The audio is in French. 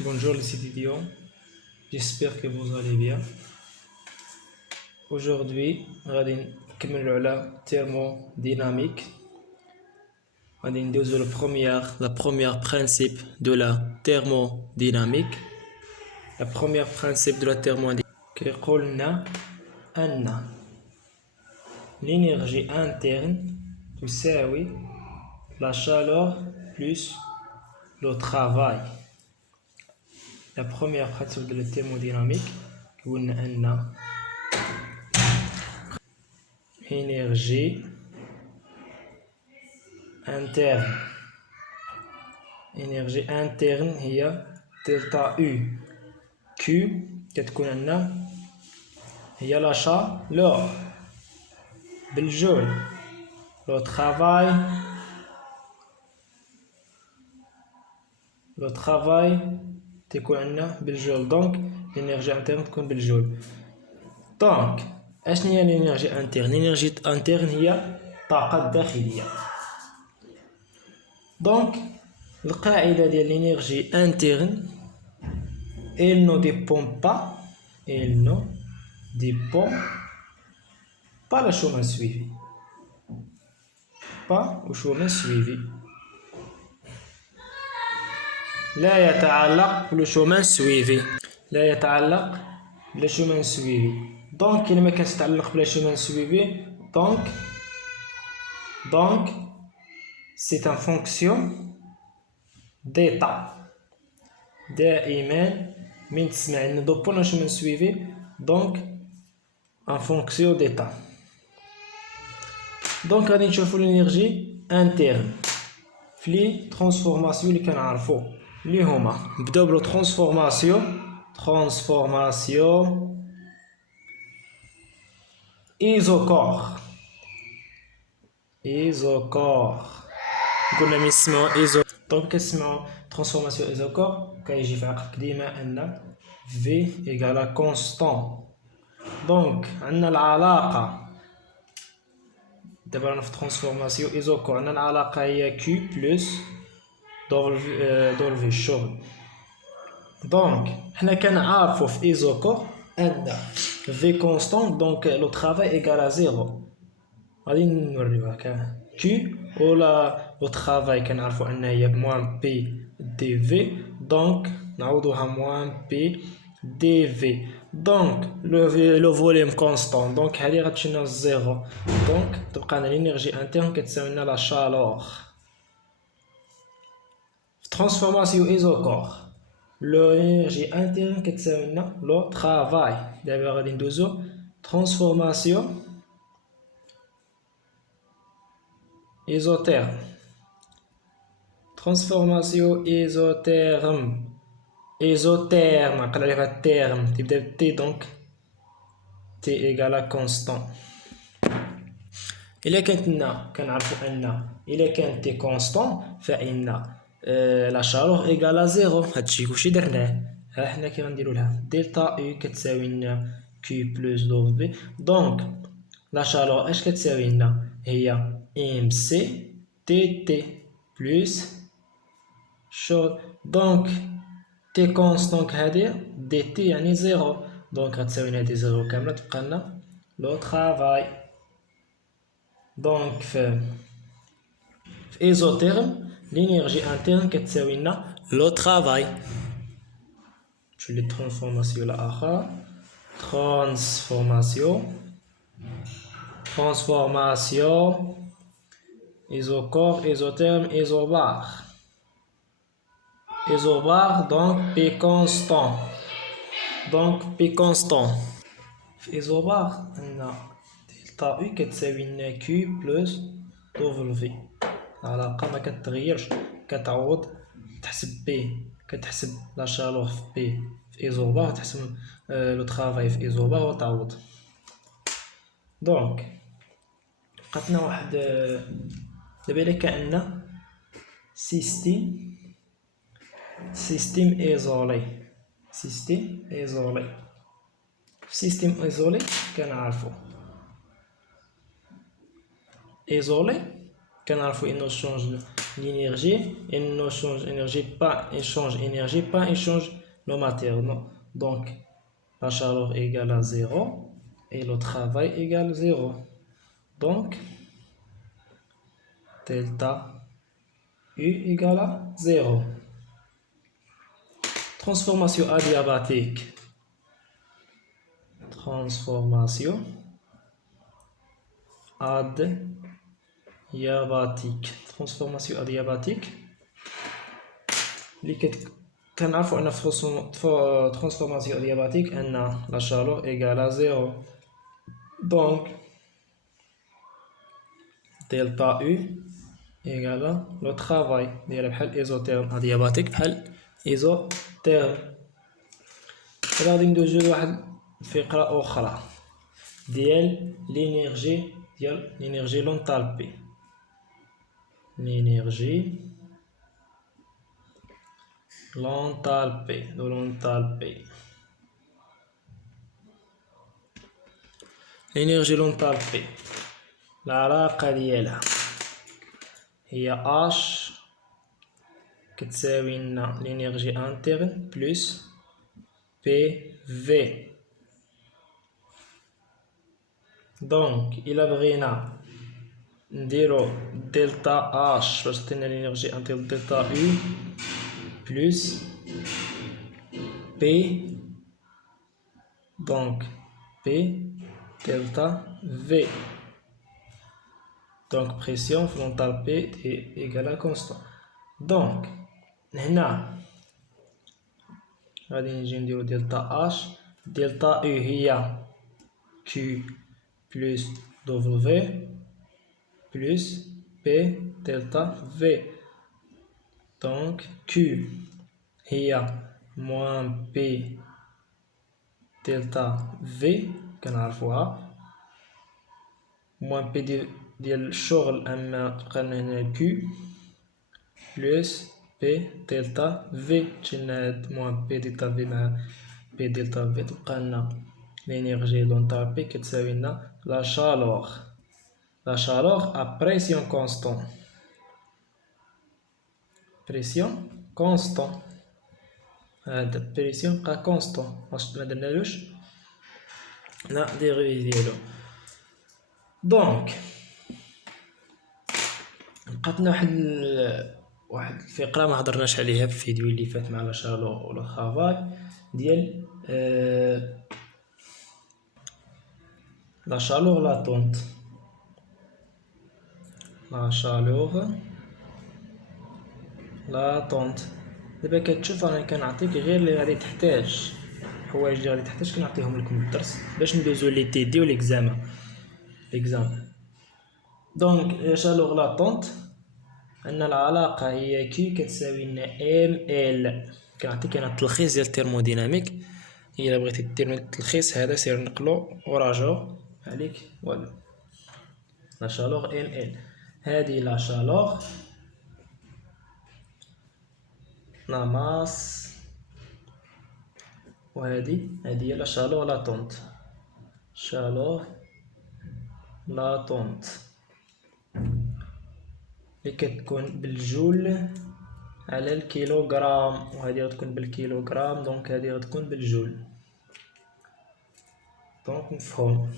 Bonjour les étudiants, j'espère que vous allez bien. Aujourd'hui, غادي نكملوا على thermodynamique. غادي ندوزو la première principe de la thermodynamique. La première principe de la thermodynamique كيقول لنا أن l'énergie interne تساوي la chaleur plus le travail. La première principe de la thermodynamique كيقول لنا أن énergie interne هي دلتا U Q كتكون عندنا هي لا chaleur بالجول لو travail تكون عندنا بالجول دونك l'énergie interne تكون بالجول. دونك اشنو هي l'énergie interne؟ l'énergie interne هي الطاقة الداخلية. دونك القاعدة ديال l'énergie interne elle ne dépend pas le chemin suivi. لا يتعلق بالchemin suivi. دونك إلا ما كانش يتعلق بلا chemin suivi donc c'est en fonction d'état. دائما من تسمع عندنا دوبون chemin suivi donc en fonction d'état. دونك غادي نشوفو l'énergie interne في لي ترانسفورماسيون اللي كنعرفو اللي هما نبداو بلو ترانسفورماسيون ايزوكور قلنا من نسمعو ايزو دونك كنسمعو ترانسفورماسيون ايزوكور كيجي في عقلك ديما ان في ايكالا كونستون. دونك عندنا العلاقة دابا رانا في ترانسفورماسيون ايزوكور عندنا العلاقة هي كيو بلس دور في الشغل. دونك حنا كنعرفو في ايزوكور ان في كونستون دونك لو طرافاي ايكال زيرو. غادي نوريوها كيو ولا لو طرافاي كنعرفو ان هي موان بي دي في دونك نعوضوها موان بي دي في. دونك لو فوليوم كونستون دونك هادي غتمشي لنا زيرو دونك تبقى لنا لينيرجي انترن كتساوي لنا لا شالور. في ترانسفورماسيون ايزوكور l'énergie interne كتساوي لنا لو طرافاي. دابا غادي ندوزو ترانسفورماسيون ايزوتيرم عقل عليها التيرم تبدا بالتي دونك تي ايكالا كونستون. الا كانت لنا كنعرفو ان الا كانت تي كونستون فان لا شالور ايكالا زيرو. هادشي كلشي درناه. ها حنا كي غنديرو لها دلتا يو كتساوي لنا كيو بلس دو في. دونك لا شالور اش كتساوي لنا هي ام سي تي تي بلس شغل. دونك تي كونستون هادي دي تي يعني زيرو دونك غتساوي لنا هادي زيرو كامله تبقى لنا لو طرافاي. دونك في ايزوتيرم l'énergie interne كتساوي لنا لو طرافاي. نمشيو لي ترانسفورماسيون الاخر ترانسفورماسيون ايزوكور ايزوتيرم ايزوبار دونك بي كونستون في ايزوبار عندنا دلتا يو كتساوي لنا كيو بلس دو في. العلاقة ما كتغيرش كتعوض تحسب بي كتحسب لا شالور في بي في ايزوبار تحسب لو طرافاي في ايزوبار وتعوض. دونك بقاتنا واحد دابا الا كان عندنا سيستيم ايزولي في سيستيم ايزولي كنعرفو انه شونج l'énergie, il ne change énergie pas, il change énergie pas, il change la matière. Non. Donc, la chaleur égale à 0 et le travail égale 0. Donc, delta U égale à 0. Transformation adiabatique. Transformation adiabatique. Transformation adiabatique. اللي كنعرفوا أن في transformation adiabatique أن la chaleur égale à 0. Donc, delta U égale le travail. دايره بحال isotherme adiabatique بحال isotherme. غادي ندوزو لواحد الفقرة أخرى ديال l'énergie l'enthalpie. L'énergie l'enthalpie. L'énergie l'enthalpie. العلاقة ديالها هي H كتساوي لنا l'énergie interne plus PV. دونك إلا بغينا نديرو دلتا H باش تعطينا l'énergie interne دلتا U plus P. Donc P delta V. Donc pression frontale P est égale à constant. Donc هنا غادي نجي نديرو دلتا H. دلتا U هي Q plus W plus P delta V. Donc Q هي moins P delta V كنعرفوها moins P ديال الشغل أما تبقى لنا هنا Q plus P delta V. شلنا هاد moins P delta V مع P delta V تبقى لنا l'énergie l'enthalpie كتساوي لنا la chaleur à pression constante. Pression constante. هاد البريسيون بقى كونستون واش مدرنالوش لا ديغري ديالو. دونك بقاتنا واحد الفقره ما هضرناش عليها في الفيديو اللي فات مع لا شالور ولا طرافاي ديال لا شالور لاتونت. لا شالور لاتونت. دابا كتشوف راني كنعطيك غير اللي غادي تحتاج، الحوايج اللي غادي تحتاج كنعطيهم لكم بالدرس باش ندوزو لي تيدي وليكزامان. دونك لا شالور لاتونت ان العلاقه هي كي كتساوي لنا ام ال. كنعطيك انا التلخيص ديال الترموديناميك. الا بغيتي دير التلخيص هذا سير نقلو وراجعو عليك والو. لا شالور ام ال هذه لا شالور لا ماس وهذه هي لا شالور لاتونت. شالور لاتونت اللي كتكون بالجول على الكيلوغرام، وهذه غتكون بالكيلوغرام، دونك هذه غتكون بالجول. دونك مفهوم.